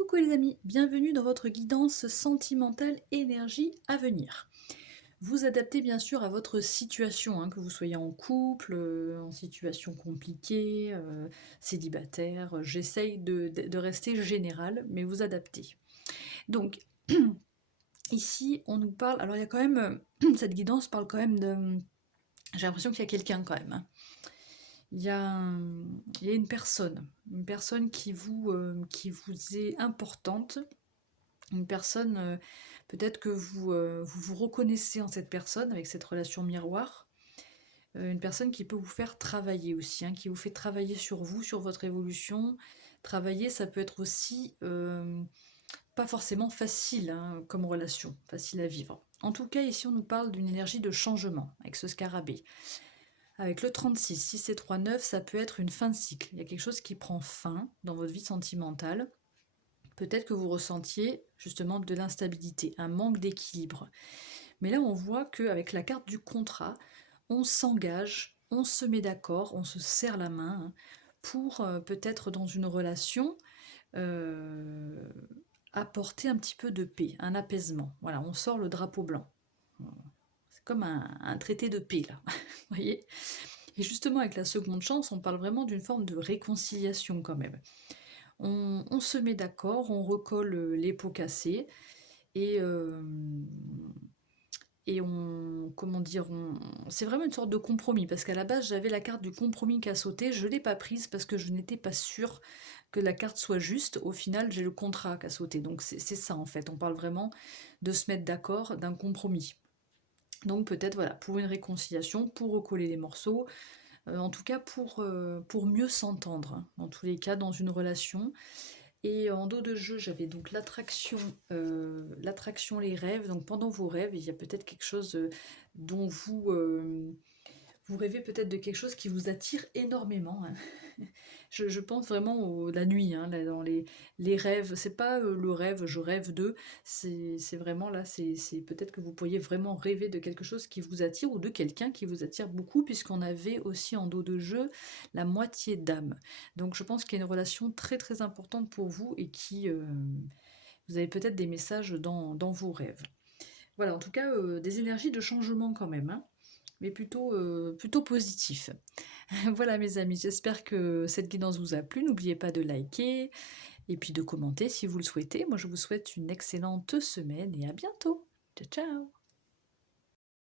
Coucou les amis, bienvenue dans votre guidance sentimentale énergie à venir. Vous adaptez bien sûr à votre situation, hein, que vous soyez en couple, en situation compliquée, célibataire. J'essaye de rester général, mais vous adaptez. Donc ici on nous parle, alors il y a quand même, cette guidance parle quand même de... J'ai l'impression qu'il y a quelqu'un quand même, hein. Il y a, il y a une personne qui vous est importante. Une personne, peut-être que vous vous reconnaissez en cette personne avec cette relation miroir. Une personne qui peut vous faire travailler aussi, hein, qui vous fait travailler sur vous, sur votre évolution. Travailler, ça peut être aussi pas forcément facile, hein, comme relation, facile à vivre. En tout cas, ici, on nous parle d'une énergie de changement avec ce scarabée. Avec le 36, 6 et 3, 9, ça peut être une fin de cycle. Il y a quelque chose qui prend fin dans votre vie sentimentale. Peut-être que vous ressentiez justement de l'instabilité, un manque d'équilibre. Mais là, on voit qu'avec la carte du contrat, on s'engage, on se met d'accord, on se serre la main, hein, pour peut-être dans une relation euh, apporter un petit peu de paix, un apaisement. Voilà, on sort le drapeau blanc. C'est comme un traité de paix, là. Vous voyez? Et justement, avec la seconde chance, on parle vraiment d'une forme de réconciliation quand même. On se met d'accord, on recolle les pots cassés et, comment dire, c'est vraiment une sorte de compromis parce qu'à la base j'avais la carte du compromis qui a sauté, je ne l'ai pas prise parce que je n'étais pas sûre que la carte soit juste. Au final, j'ai le contrat qui a sauté, donc c'est ça en fait. On parle vraiment de se mettre d'accord, d'un compromis. Donc peut-être voilà, pour une réconciliation, pour recoller les morceaux, en tout cas pour mieux s'entendre, hein, dans tous les cas dans une relation. Et en dos de jeu, j'avais donc l'attraction, les rêves. Donc pendant vos rêves, il y a peut-être quelque chose dont vous rêvez peut-être de quelque chose qui vous attire énormément, hein. Je pense vraiment la nuit, hein, là, dans les rêves. C'est pas le rêve, je rêve de. C'est vraiment là, c'est peut-être que vous pourriez vraiment rêver de quelque chose qui vous attire ou de quelqu'un qui vous attire beaucoup, puisqu'on avait aussi en dos de jeu la moitié d'âme. Donc je pense qu'il y a une relation très très importante pour vous et qui... vous avez peut-être des messages dans vos rêves. Voilà, en tout cas, des énergies de changement quand même, hein, mais plutôt positif. Voilà mes amis, j'espère que cette guidance vous a plu. N'oubliez pas de liker et puis de commenter si vous le souhaitez. Moi je vous souhaite une excellente semaine et à bientôt. Ciao ciao.